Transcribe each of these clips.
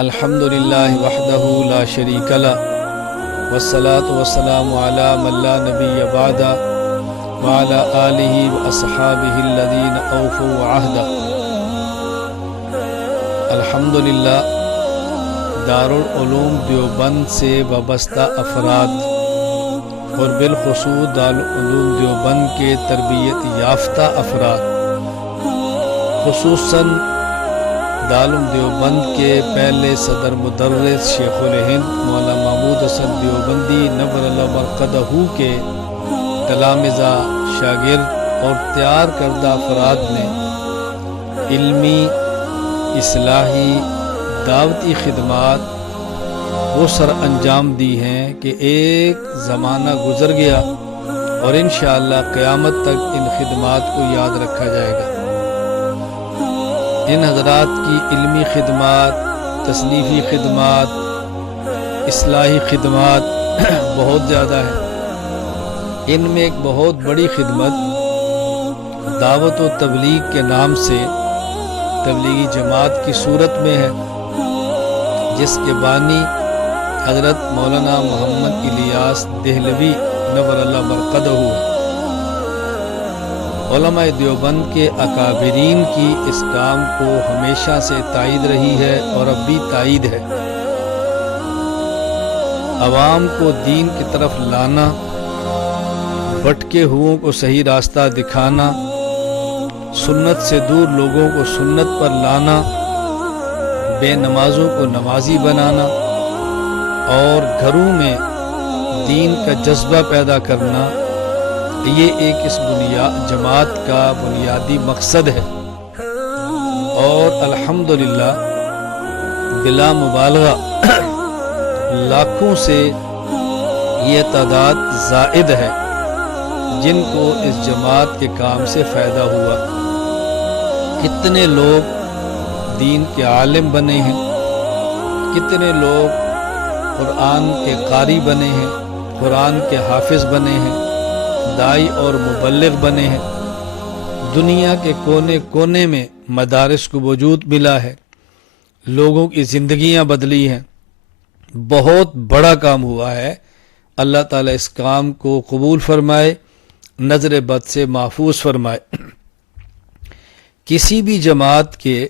الحمد للہ وحدہ لا شریک لہ والصلاة والسلام علی من لا نبی بعدہ وعلی آلہ واصحابہ الذین اوفوا عہدہ۔ الحمدللہ دارالعلوم دیوبند سے وابستہ افراد اور بالخصوص دارالعلوم دیوبند کے تربیت یافتہ افراد، خصوصاً دارالعلوم دیوبند کے پہلے صدر مدرس شیخ الہند مولانا محمود حسن دیوبندی نور اللہ مرقدہ کے تلامذہ، شاگرد اور تیار کردہ افراد نے علمی، اصلاحی، دعوتی خدمات وہ سر انجام دی ہیں کہ ایک زمانہ گزر گیا اور انشاءاللہ قیامت تک ان خدمات کو یاد رکھا جائے گا۔ ان حضرات کی علمی خدمات، تصنیفی خدمات، اصلاحی خدمات بہت زیادہ ہیں۔ ان میں ایک بہت بڑی خدمت دعوت و تبلیغ کے نام سے تبلیغی جماعت کی صورت میں ہے، جس کے بانی حضرت مولانا محمد الیاس دہلوی نور اللہ مرقدہ ہے۔ علماء دیوبند کے اکابرین کی اس کام کو ہمیشہ سے تائید رہی ہے اور اب بھی تائید ہے۔ عوام کو دین کی طرف لانا، بھٹکے ہوئوں کو صحیح راستہ دکھانا، سنت سے دور لوگوں کو سنت پر لانا، بے نمازوں کو نمازی بنانا اور گھروں میں دین کا جذبہ پیدا کرنا، یہ ایک اس جماعت کا بنیادی مقصد ہے۔ اور الحمدللہ بلا مبالغہ لاکھوں سے یہ تعداد زائد ہے جن کو اس جماعت کے کام سے فائدہ ہوا۔ کتنے لوگ دین کے عالم بنے ہیں، کتنے لوگ قرآن کے قاری بنے ہیں، قرآن کے حافظ بنے ہیں، دائی اور مبلغ بنے ہیں۔ دنیا کے کونے کونے میں مدارس کو وجود ملا ہے، لوگوں کی زندگیاں بدلی ہیں۔ بہت بڑا کام ہوا ہے۔ اللہ تعالیٰ اس کام کو قبول فرمائے، نظر بد سے محفوظ فرمائے۔ کسی بھی جماعت کے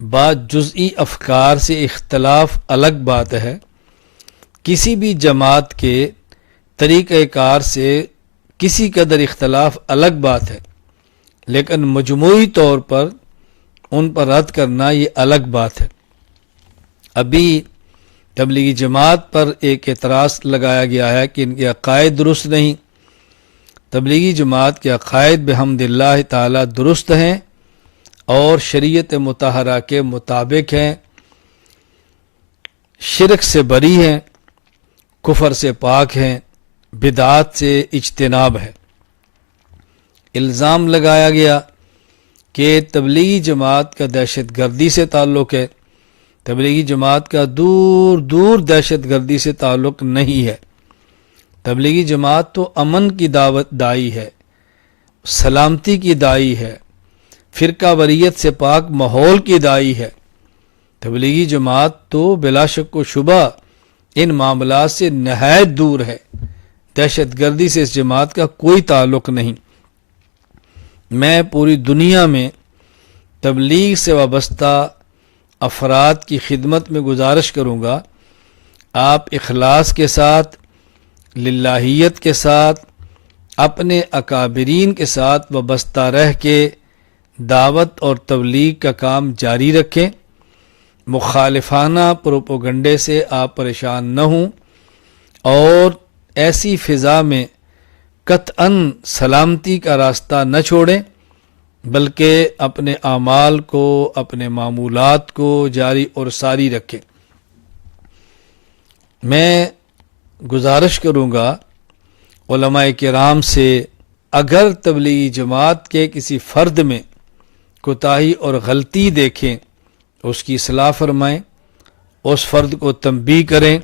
بعض جزئی افکار سے اختلاف الگ بات ہے، کسی بھی جماعت کے طریقہ کار سے کسی قدر اختلاف الگ بات ہے، لیکن مجموعی طور پر ان پر رد کرنا یہ الگ بات ہے۔ ابھی تبلیغی جماعت پر ایک اعتراض لگایا گیا ہے کہ ان کے عقائد درست نہیں۔ تبلیغی جماعت کے عقائد بحمد اللہ تعالی درست ہیں اور شریعت مطہرہ کے مطابق ہیں، شرک سے بری ہیں، کفر سے پاک ہیں، بدعات سے اجتناب ہے۔ الزام لگایا گیا کہ تبلیغی جماعت کا دہشت گردی سے تعلق ہے۔ تبلیغی جماعت کا دور دور دہشت گردی سے تعلق نہیں ہے۔ تبلیغی جماعت تو امن کی دعوت دائی ہے، سلامتی کی دائی ہے، فرقہ واریت سے پاک ماحول کی دائی ہے۔ تبلیغی جماعت تو بلا شک و شبہ ان معاملات سے نہایت دور ہے۔ دہشت گردی سے اس جماعت کا کوئی تعلق نہیں۔ میں پوری دنیا میں تبلیغ سے وابستہ افراد کی خدمت میں گزارش کروں گا، آپ اخلاص کے ساتھ، للہیت کے ساتھ، اپنے اکابرین کے ساتھ وابستہ رہ کے دعوت اور تبلیغ کا کام جاری رکھیں۔ مخالفانہ پروپیگنڈے سے آپ پریشان نہ ہوں اور ایسی فضا میں قطعاً سلامتی کا راستہ نہ چھوڑیں، بلکہ اپنے اعمال کو، اپنے معمولات کو جاری اور ساری رکھیں۔ میں گزارش کروں گا علماء کرام سے، اگر تبلیغی جماعت کے کسی فرد میں کوتاہی اور غلطی دیکھیں، اس کی اصلاح فرمائیں، اس فرد کو تنبیہ کریں،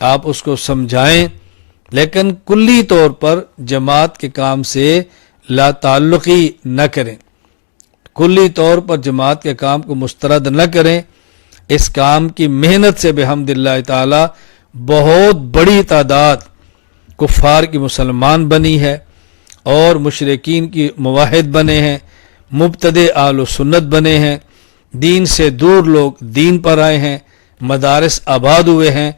آپ اس کو سمجھائیں، لیکن کلی طور پر جماعت کے کام سے لا تعلقی نہ کریں۔ کلی طور پر جماعت کے کام کو مسترد نہ کریں، اس کام کی محنت سے بحمد اللہ تعالی بہت بڑی تعداد کفار کی مسلمان بنی ہے اور مشرکین کی موحد بنے ہیں، مبتدع اہل و سنت بنے ہیں، دین سے دور لوگ دین پر آئے ہیں، مدارس آباد ہوئے ہیں۔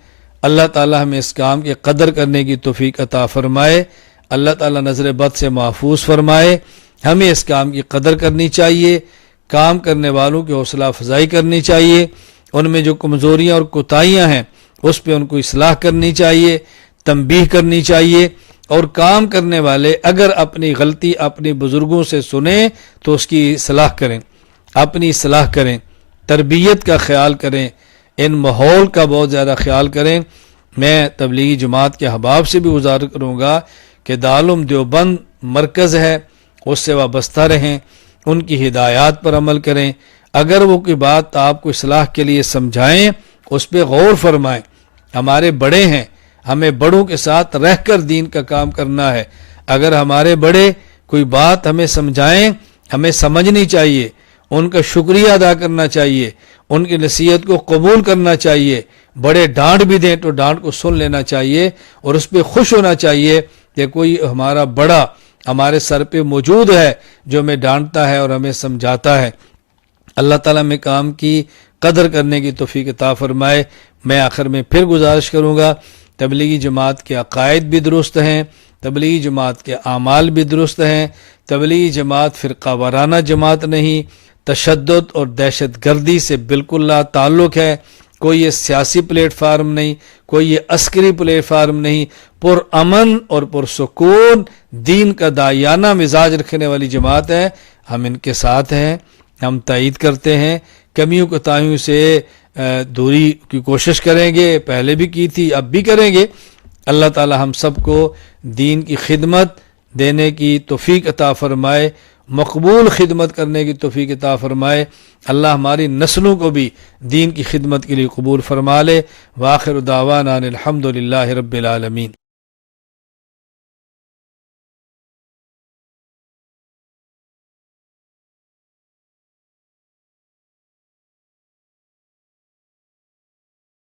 اللہ تعالی ہمیں اس کام کی قدر کرنے کی توفیق عطا فرمائے، اللہ تعالی نظر بد سے محفوظ فرمائے۔ ہمیں اس کام کی قدر کرنی چاہیے، کام کرنے والوں کی حوصلہ افزائی کرنی چاہیے، ان میں جو کمزوریاں اور کوتاہیاں ہیں اس پہ ان کو اصلاح کرنی چاہیے، تنبیہ کرنی چاہیے، اور کام کرنے والے اگر اپنی غلطی اپنے بزرگوں سے سنیں تو اس کی اصلاح کریں، اپنی اصلاح کریں، تربیت کا خیال کریں، ان ماحول کا بہت زیادہ خیال کریں۔ میں تبلیغی جماعت کے احباب سے بھی گزارش کروں گا کہ دارالعلوم دیوبند مرکز ہے، اس سے وابستہ رہیں، ان کی ہدایات پر عمل کریں، اگر وہ کوئی بات آپ کو اصلاح کے لیے سمجھائیں اس پہ غور فرمائیں۔ ہمارے بڑے ہیں، ہمیں بڑوں کے ساتھ رہ کر دین کا کام کرنا ہے۔ اگر ہمارے بڑے کوئی بات ہمیں سمجھائیں، ہمیں سمجھنی چاہیے، ان کا شکریہ ادا کرنا چاہیے، ان کی نصیحت کو قبول کرنا چاہیے۔ بڑے ڈانٹ بھی دیں تو ڈانٹ کو سن لینا چاہیے اور اس پہ خوش ہونا چاہیے کہ کوئی ہمارا بڑا ہمارے سر پہ موجود ہے جو ہمیں ڈانٹتا ہے اور ہمیں سمجھاتا ہے۔ اللہ تعالیٰ میں کام کی قدر کرنے کی توفیق عطا فرمائے۔ میں آخر میں پھر گزارش کروں گا، تبلیغی جماعت کے عقائد بھی درست ہیں، تبلیغی جماعت کے اعمال بھی درست ہیں، تبلیغی جماعت فرقہ وارانہ جماعت نہیں، تشدد اور دہشت گردی سے بالکل لا تعلق ہے، کوئی یہ سیاسی پلیٹ فارم نہیں، کوئی یہ عسکری پلیٹ فارم نہیں، پرامن اور پرسکون دین کا داعیانہ مزاج رکھنے والی جماعت ہے۔ ہم ان کے ساتھ ہیں، ہم تائید کرتے ہیں، کمیوں کوتاہیوں سے دوری کی کوشش کریں گے، پہلے بھی کی تھی اب بھی کریں گے۔ اللہ تعالی ہم سب کو دین کی خدمت دینے کی توفیق عطا فرمائے، مقبول خدمت کرنے کی توفیق عطا فرمائے۔ اللہ ہماری نسلوں کو بھی دین کی خدمت کے لیے قبول فرما لے۔ وآخر دعوانا الحمدللہ رب العالمین۔